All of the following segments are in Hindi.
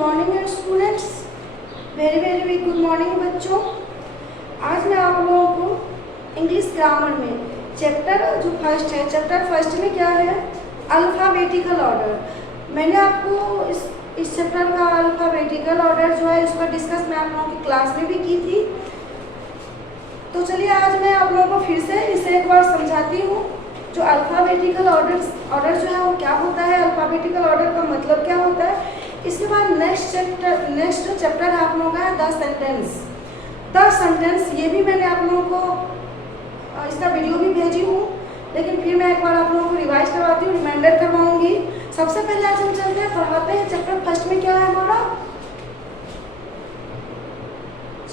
Morning students, very good morning बच्चों। आज मैं आप लोगों को इंग्लिश ग्रामर में चैप्टर जो फर्स्ट है, चैप्टर फर्स्ट में क्या है, अल्फ़ाबेटिकल ऑर्डर। मैंने आपको इस चैप्टर का अल्फ़ाबेटिकल ऑर्डर जो है उसका डिस्कस मैं आप लोगों की क्लास में भी की थी। तो चलिए आज मैं आप लोगों को फिर से इसे एक बार समझाती हूँ। जो अल्फ़ाबेटिकल ऑर्डर जो है वो क्या होता है, अल्फ़ाबेटिकल ऑर्डर का मतलब क्या होता है। इसके बाद नेक्स्ट जो चैप्टर है आप लोगों का है द सेंटेंस। ये भी मैंने आप लोगों को इसका वीडियो भी भेजी हूँ, लेकिन फिर मैं एक बार आप लोगों को रिवाइज करवाती हूँ, रिमाइंडर करवाऊंगी। सबसे पहले आज हम चलते हैं, पढ़ाते हैं चैप्टर फर्स्ट में क्या है हमारा।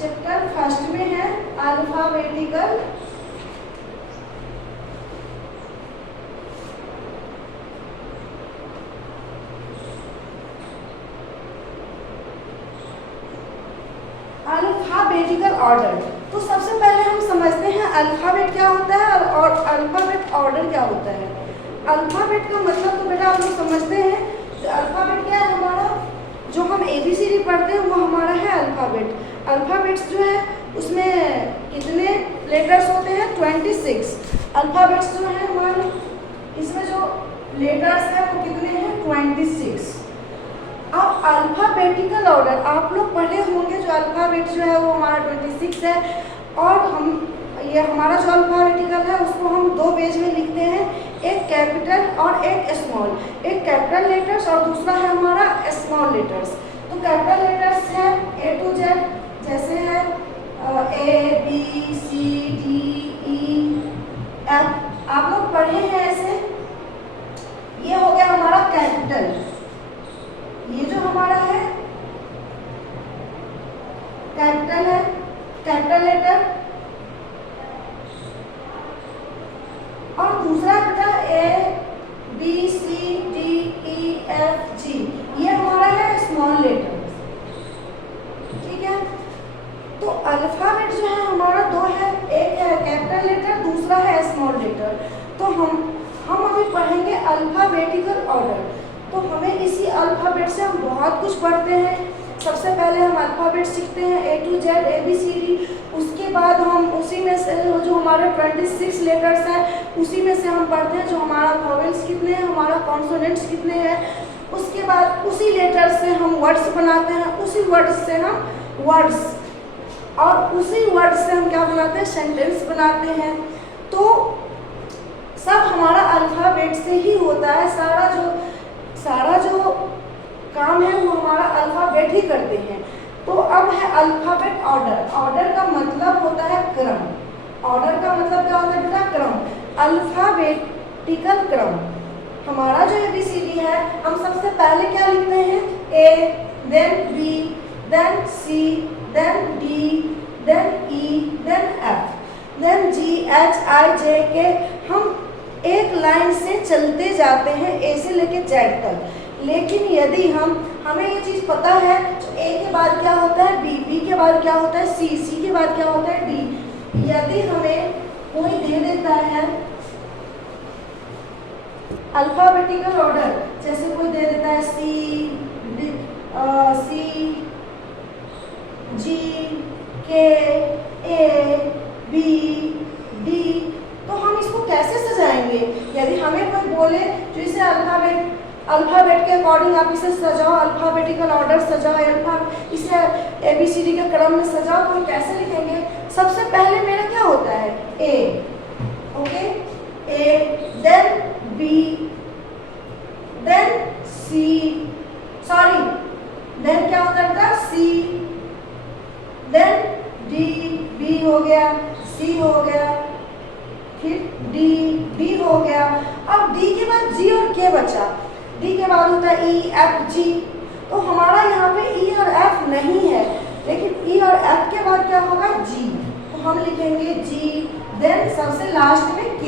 चैप्टर फर्स्ट में है अल्फ़ाबेटिकल ऑर्डर। तो सबसे पहले हम समझते हैं अल्फ़ाबेट क्या होता है और अल्फ़ाबेट ऑर्डर क्या होता है। अल्फ़ाबेट का मतलब तो बेटा आप लोग समझते हैं, अल्फ़ाबेट क्या है हमारा, जो हम ABCD पढ़ते हैं वो हमारा है अल्फ़ाबेट। अल्फ़ाबेट्स जो है उसमें कितने लेटर्स होते हैं, 26 अल्फ़ाबेट्स जो है हमारे, इसमें जो लेटर्स हैं वो कितने हैं, 26। अब अल्फ़ाबेटिकल ऑर्डर आप लोग पढ़े होंगे, जो अल्फ़ाबेट जो है वो हमारा 26 है, और ये हमारा जो अल्फ़ाबेटिकल है उसको हम दो पेज में लिखते हैं, एक कैपिटल और एक स्मॉल। एक कैपिटल लेटर्स और दूसरा है हमारा स्मॉल लेटर्स। तो कैपिटल लेटर्स है A to Z, जैसे है A B C D E F, आप लोग पढ़े हैं ऐसे। ये हो गया हमारा कैपिटल। ये जो हमारा है कैपिटल है, कैपिटल लेटर, और दूसरा बेटा A B C D E F G, ये हमारा है स्मॉल लेटर। ठीक है, तो अल्फ़ाबेट जो है हमारा दो है, एक है कैपिटल लेटर, दूसरा है स्मॉल लेटर। तो हम अभी पढ़ेंगे अल्फ़ाबेटिकल ऑर्डर। तो हमें इसी अल्फ़ाबेट से हम बहुत कुछ पढ़ते हैं। सबसे पहले हम अल्फ़ाबेट सीखते हैं A to Z ABCD, उसके बाद हम उसी में से जो हमारे 26 लेटर्स हैं उसी में से हम पढ़ते हैं जो हमारा वॉवेल्स कितने हैं, हमारा कॉन्सोनेंट्स कितने हैं। उसके बाद उसी लेटर से हम वर्ड्स बनाते हैं, उसी वर्ड्स से हम वर्ड्स, और उसी वर्ड से हम क्या बनाते हैं, सेंटेंस बनाते हैं। तो सब हमारा अल्फ़ाबेट से ही होता है। सारा जो काम है वो हमारा अल्फ़ाबेट ही करते हैं। तो अब है अल्फ़ाबेट ऑर्डर। ऑर्डर का मतलब होता है क्रम। ऑर्डर का मतलब क्या होता है बेटा, क्रम, अल्फ़ाबेटिकल क्रम। हमारा जो ABCD है हम सबसे पहले क्या लिखते हैं, A, then B, then C, then D, then E, then F, then G, H, I, J के हम एक लाइन से चलते जाते हैं A से लेके Z तक। लेकिन यदि हमें ये चीज़ पता है तो A के बाद क्या होता है B, B के बाद क्या होता है C, C के बाद क्या होता है D। यदि हमें कोई दे देता है अल्फ़ाबेटिकल ऑर्डर, जैसे कोई दे देता है C, G, K, A, B, D, तो हम इसको कैसे सजाएंगे। यदि हमें कोई बोले जो इसे अल्फ़ाबेट के अकॉर्डिंग आप इसे सजाओ, अल्फ़ाबेटिकल ऑर्डर सजाओ, इसे ABCD के क्रम में सजाओ, तो हम कैसे लिखेंगे। सबसे पहले मेरा क्या होता है A, okay, A, then B, then C, then क्या होता है C, देन D, B हो गया, C हो गया, फिर D हो गया। अब D के बाद G और K बचा, D के बाद होता है E, F, G। तो हमारा यहाँ पे E और F नहीं है, लेकिन E और F के बाद क्या होगा, G। तो हम लिखेंगे G, देन सबसे लास्ट में K।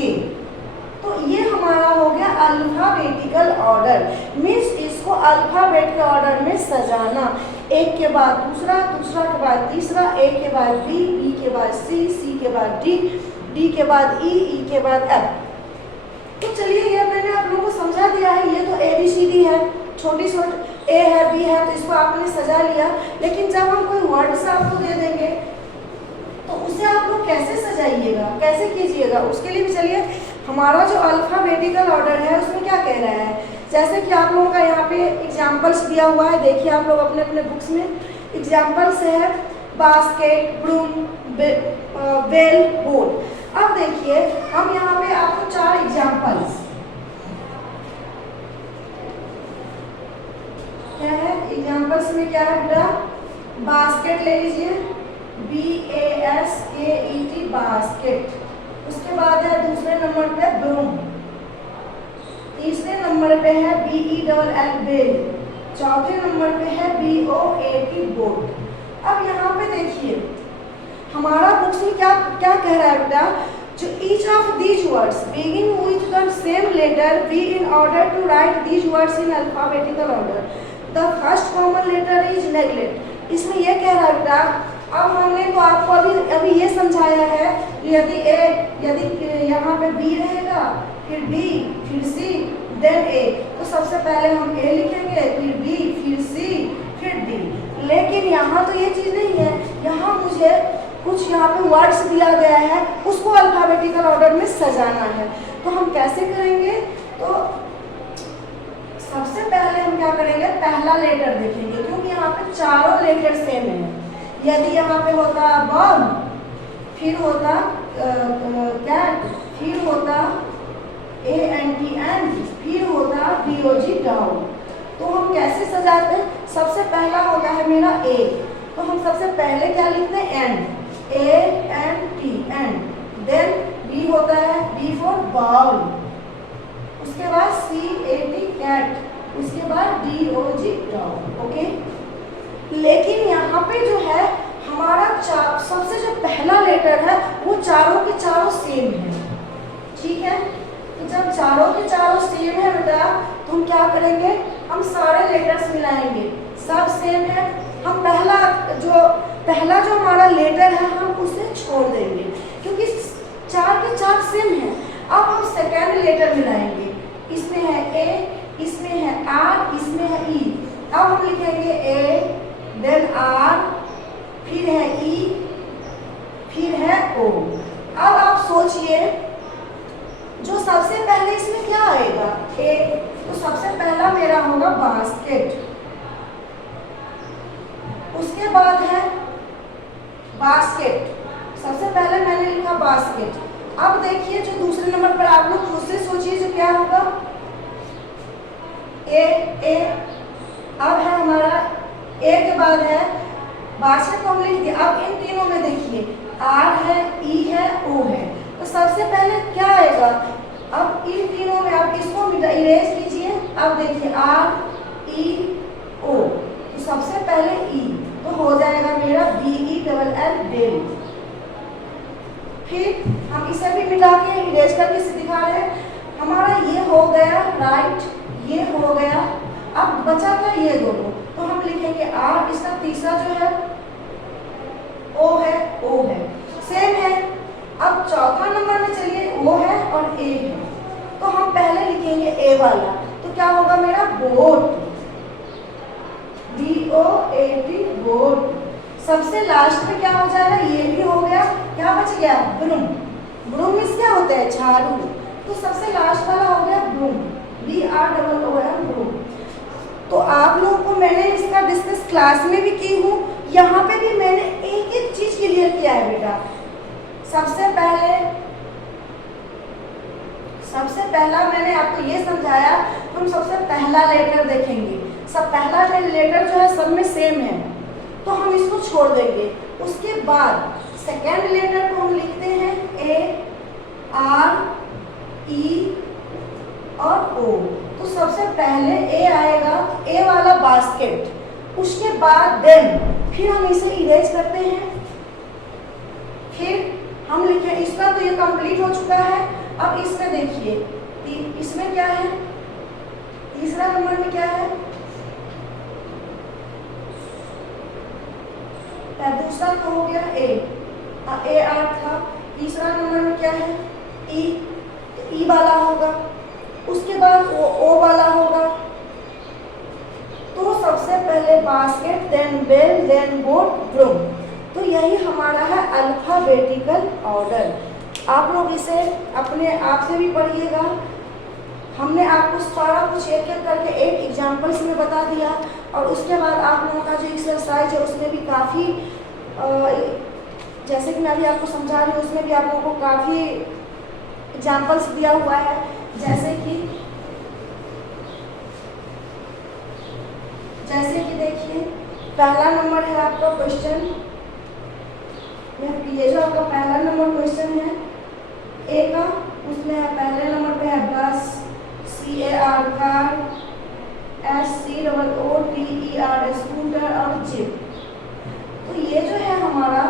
तो ये हमारा हो गया अल्फ़ाबेटिकल ऑर्डर। मीन्स इसको अल्फ़ाबेट के ऑर्डर में सजाना, एक के बाद दूसरा, दूसरा के बाद तीसरा, A के बाद B, B के बाद C, C के बाद D, D के बाद E, E के बाद F। तो चलिए ये मैंने आप लोगों को समझा दिया है, ये तो ABCD है। छोटी छोटी ए है, बी है, तो इसको आपने सजा लिया। लेकिन जब हम कोई वर्ड्स आपको दे देंगे तो उसे आप लोग कैसे सजाइएगा, कैसे कीजिएगा, उसके लिए भी चलिए हमारा जो अल्फाबेटिकल ऑर्डर है उसमें क्या कह रहा है। जैसे कि आप लोगों का यहाँ पे एग्जाम्पल्स दिया हुआ है, देखिए आप लोग अपने अपने बुक्स में एग्जाम्पल्स है बास्केट, ब्रूम, बेल, बोल। अब देखिए हम यहाँ पे आपको 4 एग्जाम्पल्स क्या है, एग्जाम्पल्स में क्या है बेटा, बास्केट ले लीजिए, BASKET बास्केट। उसके बाद है दूसरे नंबर पे ब्रूम, तीसरे नंबर पे है BELL बेल, चौथे नंबर पे है BOAT बोट। अब यहाँ पे देखिए हमारा बुक्स में क्या क्या कह रहा है बेटा, जो each of these words begin with the same letter be in order to write these words in alphabetical order. The first common letter is neglect। इसमें ये कह रहा है बेटा, अब हमने तो आपको अभी ये समझाया है कि यदि यहाँ पे B रहेगा, फिर B, फिर C, देन A, तो सबसे पहले हम A लिखेंगे, फिर B, फिर C, फिर D। लेकिन यहाँ तो ये चीज़ नहीं है, यहाँ मुझे कुछ यहाँ पे वर्ड्स दिया गया है, उसको अल्फाबेटिकल ऑर्डर में सजाना है। तो हम कैसे करेंगे, तो सबसे पहले हम क्या करेंगे, पहला लेटर देखेंगे, क्योंकि यहाँ पे चारों लेटर सेम है। यदि यहाँ पे होता बॉल, फिर होता कैट, फिर होता ANT एंड, फिर होता DOG डाउन, तो हम कैसे सजाते हैं, सबसे पहला होता है मेरा A, तो हम सबसे पहले क्या लिखते हैं ant, ANT ant, then B होता है B फॉर बाउल, उसके बाद CAT कैट, उसके बाद DOG डॉग। ओके, लेकिन यहाँ पे जो है हमारा सबसे जो पहला लेटर है वो चारों के चारों सेम है, ठीक है। तो जब चारों के चारों सेम है बेटा, तो हम क्या करेंगे, हम सारे लेटर्स मिलाएंगे, सब सेम है। हम पहला जो हमारा लेटर है हम उसे छोड़ देंगे, क्योंकि चार के चार सेम है। अब हम सेकेंड लेटर मिलाएंगे, इसमें है A, इसमें है R, इसमें है E। अब हम लिखेंगे A, देन R, फिर है E, फिर है O। अब आप सोचिए जो सबसे पहले इसमें क्या आएगा, A, तो सबसे पहला मेरा होगा बास्केट, उसके बाद है बास्केट, सबसे पहले मैंने लिखा बास्केट। अब देखिए जो दूसरे नंबर पर आप लोग खुद से सोचिए जो क्या होगा, ए। अब है हमारा ए के बाद है बास्केट को हम लिख दिया। अब इन तीनों में देखिए R है, E है, O है, तो सबसे पहले क्या आएगा, अब इन तीनों में आप इसको इरेज कीजिए। अब देखिए R, E, O, तो सबसे पहले E, तो हो जाएगा मेरा BELL बेल। फिर हम इसे भी मिटा के इरेज करके इसे दिखा रहे हैं। हमारा ये हो गया राइट, ये हो गया, अब बचा था ये दोनों, तो हम लिखेंगे R, इसका तीसरा जो है O है, O है, सेम है। अब चौथा नंबर में चलिए O है और A है, तो हम पहले लिखेंगे A वाला, तो क्या होगा मेरा बोट, BOAT बोट। सबसे लास्ट में क्या हो जाएगा, ये भी हो गया, क्या बच गया, ब्रूम। ब्रूम मीन्स क्या होता है, झाड़ू, तो सबसे लास्ट वाला हो गया ब्रूम, BROOM ब्रूम। तो आप लोगों को मैंने इसका डिस्कस क्लास में भी की हूँ, यहाँ पे भी मैंने एक एक चीज क्लियर किया है बेटा। सबसे पहला मैंने आपको ये समझाया, हम सबसे पहला लेटर देखेंगे, सब पहला लेटर जो है सब में सेम है, तो हम इसको छोड़ देंगे। उसके बाद सेकेंड लेटर को हम लिखते हैं A, R, E और O। तो सबसे पहले A आएगा, A वाला बास्केट, उसके बाद देन फिर हम इसे इरेज करते हैं, फिर हम लिखें इसका, तो ये कंप्लीट हो चुका है। अब इसमें देखिए इसमें क्या है, तीसरा नंबर में क्या है, दूसरा तो हो गया AR था, तीसरा नंबर में क्या है E, तो E वाला होगा, उसके बाद O वाला होगा, basket, then bell, then boat, broom. तो यही हमारा है अल्फ़ाबेटिकल ऑर्डर। आप लोग इसे अपने आप से भी पढ़िएगा। हमने आपको सारा कुछ एक एक करके 8 एग्जाम्पल्स में बता दिया, और उसके बाद आप लोगों का जो एक्सरसाइज है उसमें भी काफ़ी जैसे कि मैं अभी आपको समझा रही हूँ, उसमें भी आप लोगों को काफ़ी एग्जाम्पल्स दिया हुआ है। जैसे कि देखिए, पहला नंबर है आपका क्वेश्चन, ये जो आपका पहला नंबर क्वेश्चन है ए का, उसमें है पहले नंबर पे है बस, CAR कार, SCOOTER स्कूटर, और जिप। तो ये जो है हमारा,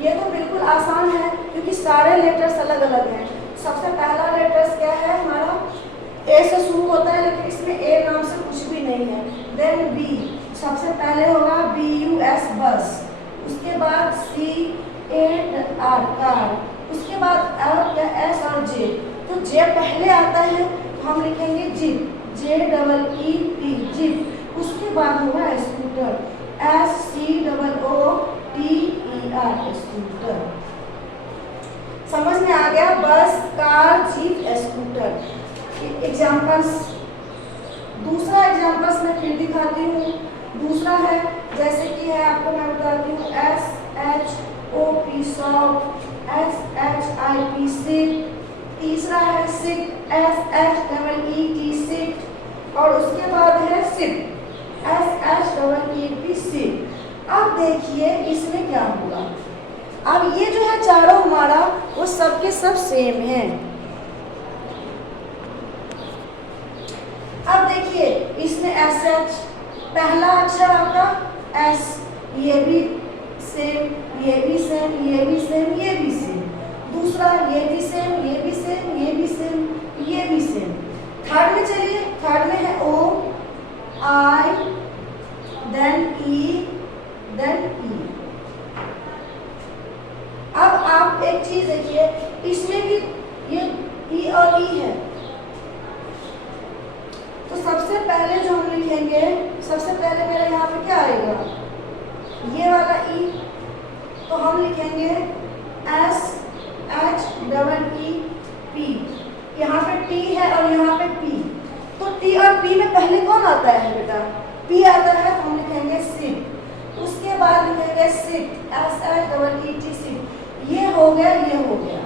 ये तो बिल्कुल आसान है क्योंकि सारे लेटर्स अलग अलग हैं। सबसे पहला लेटर्स क्या है हमारा, ए से शुरू होता है, लेकिन इसमें ए नाम से कुछ भी नहीं है। देन बी, सबसे पहले होगा BUS बस, उसके बाद CAR कार, उसके बाद S और J। तो J पहले आता है तो हम लिखेंगे जिप, JEEP जिप। उसके बाद होगा स्कूटर, SCOOTER स्कूटर। समझ में आ गया, बस, कार, जीप, स्कूटर। एग्जाम्पल्स, दूसरा एग्जाम्पल्स मैं फिर दिखाती हूँ। दूसरा है जैसे कि है, आपको मैं बताती हूँ, SHOP शॉप, SHIP सिट। तीसरा है सिट, SHEET सिट, और उसके बाद है सिट, SHEEP सिट। अब देखिए इसमें क्या होगा। अब ये जो है चारों हमारा, वो सब के सब सेम हैं। अब देखिए इसमें SH, पहला अक्षर आपका S, ये भी सेम, ये भी सेम, ये भी सेम, ये भी सेम। दूसरा ये भी सेम, ये भी सेम, ये भी सेम, ये भी सेम। थर्ड में चलिए, थर्ड में है O, I, then E, then E। अब आप एक चीज देखिए, इसमें भी ये E और E है, तो सबसे पहले जो हम लिखेंगे, सबसे पहले मेरा यहाँ पे क्या आएगा, ये वाला E, तो हम लिखेंगे SHEEP। यहाँ पे T है और यहाँ पे P, तो T और P में पहले कौन आता है बेटा, P आता है, तो हम लिखेंगे सिट। उसके बाद लिखेंगे सिट, SHEET सिट। ये हो गया, ये हो गया,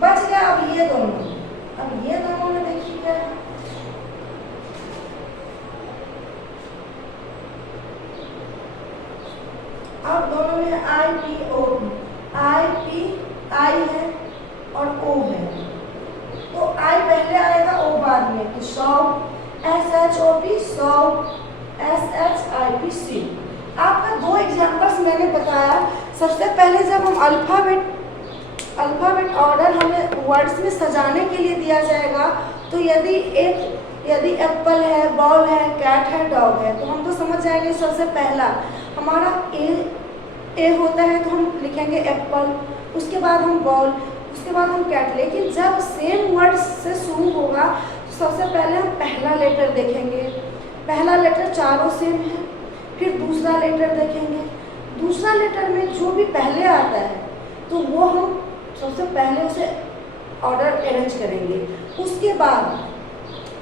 बच गया अब ये दोनों। अब ये दोनों में देखिए क्या है, अब दोनों में IPOP, IP I है और O है, तो I पहले आएगा, O बाद में, तो shop, SHOP shop, SHIP sit. आपका दो एग्जाम्पल्स मैंने बताया। सबसे पहले जब हम अल्फ़ाबेट ऑर्डर हमें वर्ड्स में सजाने के लिए दिया जाएगा, तो यदि एप्पल है, बॉल है, कैट है, डॉग है, तो हम तो समझ जाएंगे सबसे पहला हमारा ए होता है, तो हम लिखेंगे एप्पल, उसके बाद हम बॉल, उसके बाद हम कैट। लेकिन जब सेम वर्ड से शुरू होगा तो सबसे पहले हम पहला लेटर देखेंगे, पहला लेटर चारों सेम है, फिर दूसरा लेटर देखेंगे, दूसरा लेटर में जो भी पहले आता है तो वो हम सबसे पहले उसे ऑर्डर अरेंज करेंगे। उसके बाद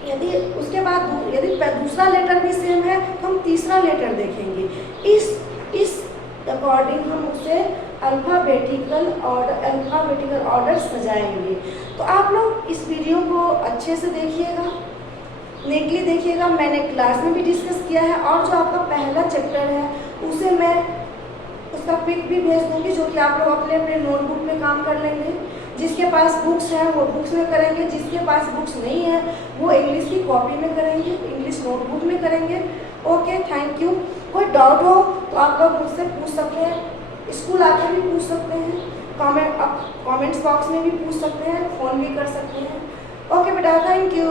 यदि दूसरा लेटर भी सेम है तो हम तीसरा लेटर देखेंगे। इस अकॉर्डिंग हम उसे अल्फ़ाबेटिकल ऑर्डर सजाएंगे। तो आप लोग इस वीडियो को अच्छे से देखिएगा, नेटली देखिएगा। मैंने क्लास में भी डिस्कस किया है, और जो आपका पहला चैप्टर है उसे मैं उसका पिक भी भेज दूंगी, जो कि आप लोग अपने अपने नोटबुक में काम कर लेंगे। जिसके पास बुक्स हैं वो बुक्स में करेंगे, जिसके पास बुक्स नहीं है वो इंग्लिश की कॉपी में करेंगे, इंग्लिश नोटबुक में करेंगे। Okay, thank you. कोई डाउट हो तो आप लोग मुझसे पूछ सकते हैं, स्कूल आके भी पूछ सकते हैं, कमेंट्स बॉक्स में भी पूछ सकते हैं, फ़ोन भी कर सकते हैं। ओके बेटा, थैंक यू।